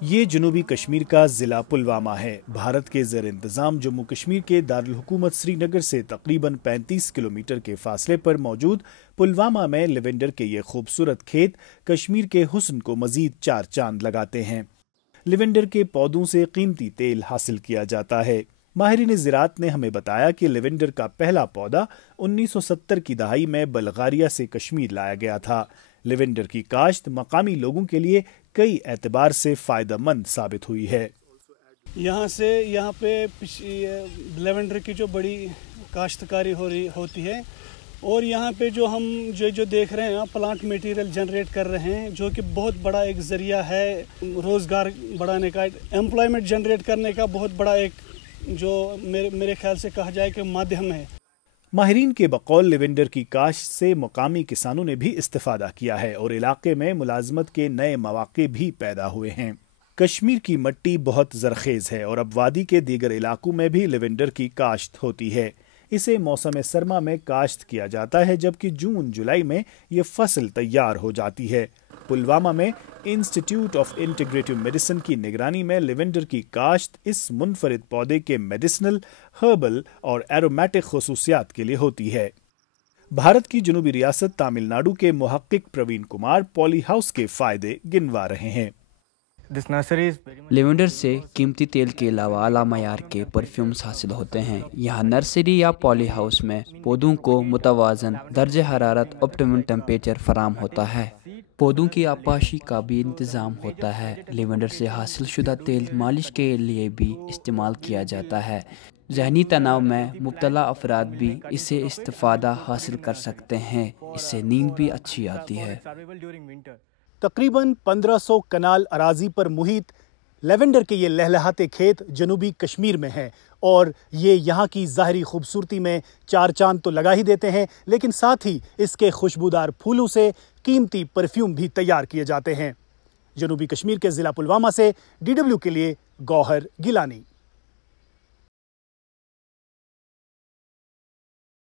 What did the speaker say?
یہ جنوبی کشمیر کا ضلع پلوامہ ہے۔ بھارت کے زیر انتظام جموں کشمیر کے دارالحکومت سری نگر سے تقریباً 35 کلومیٹر کے فاصلے پر موجود پلوامہ میں لیونڈر کے یہ خوبصورت کھیت کشمیر کے حسن کو مزید 4 چاند لگاتے ہیں۔ لیونڈر کے پودوں سے قیمتی تیل حاصل کیا جاتا ہے۔ ماہرین زراعت نے ہمیں بتایا کہ لیونڈر کا پہلا پودا 1970 کی دہائی میں بلغاریہ سے کشمیر لایا گیا تھا۔ لیونڈر کی کاشت مقامی لوگوں کے لیے کئی اعتبار سے فائدہ مند ثابت ہوئی ہے۔ یہاں پہ لیونڈر کی جو بڑی کاشتکاری ہوتی ہے، اور یہاں پہ جو ہم جو دیکھ رہے ہیں پلانٹ میٹیریل جنریٹ کر رہے ہیں، جو کہ بہت بڑا ایک ذریعہ ہے روزگار بڑھانے کا، امپلائمنٹ جنریٹ کرنے کا بہت بڑا ایک جو میرے خیال سے کہا جائے کہ مادھیم ہے۔ ماہرین کے بقول لیونڈر کی کاشت سے مقامی کسانوں نے بھی استفادہ کیا ہے اور علاقے میں ملازمت کے نئے مواقع بھی پیدا ہوئے ہیں۔ کشمیر کی مٹی بہت زرخیز ہے اور اب وادی کے دیگر علاقوں میں بھی لیونڈر کی کاشت ہوتی ہے۔ اسے موسم سرما میں کاشت کیا جاتا ہے، جبکہ جون جولائی میں یہ فصل تیار ہو جاتی ہے۔ پلوامہ میں انسٹیٹیوٹ آف انٹیگریٹو میڈیسن کی نگرانی میں لیونڈر کی کاشت اس منفرد پودے کے میڈیسنل، ہربل اور ایرومیٹک خصوصیات کے لیے ہوتی ہے۔ بھارت کی جنوبی ریاست تامل ناڈو کے محقق پروین کمار پولی ہاؤس کے فائدے گنوا رہے ہیں۔ لیونڈر سے قیمتی تیل کے علاوہ اعلیٰ معیار کے پرفیومز حاصل ہوتے ہیں۔ یہاں نرسری یا پولی ہاؤس میں پودوں کو متوازن درجہ حرارت آپٹیمم ٹیمپریچر فراہم ہوتا ہے۔ پودوں کی آبپاشی کا بھی انتظام ہوتا ہے۔ لیونڈر سے حاصل شدہ تیل مالش کے لیے بھی استعمال کیا جاتا ہے۔ ذہنی تناؤ میں مبتلا افراد بھی اس سے استفادہ حاصل کر سکتے ہیں۔ اس سے نیند بھی اچھی آتی ہے۔ تقریباً 1500 کنال اراضی پر محیط لیونڈر کے یہ لہلہاتے کھیت جنوبی کشمیر میں ہیں، اور یہ یہاں کی ظاہری خوبصورتی میں 4 چاند تو لگا ہی دیتے ہیں، لیکن ساتھ ہی اس کے خوشبودار پھولوں سے قیمتی پرفیوم بھی تیار کیے جاتے ہیں۔ جنوبی کشمیر کے ضلع پلوامہ سے DW کے لیے گوہر گیلانی۔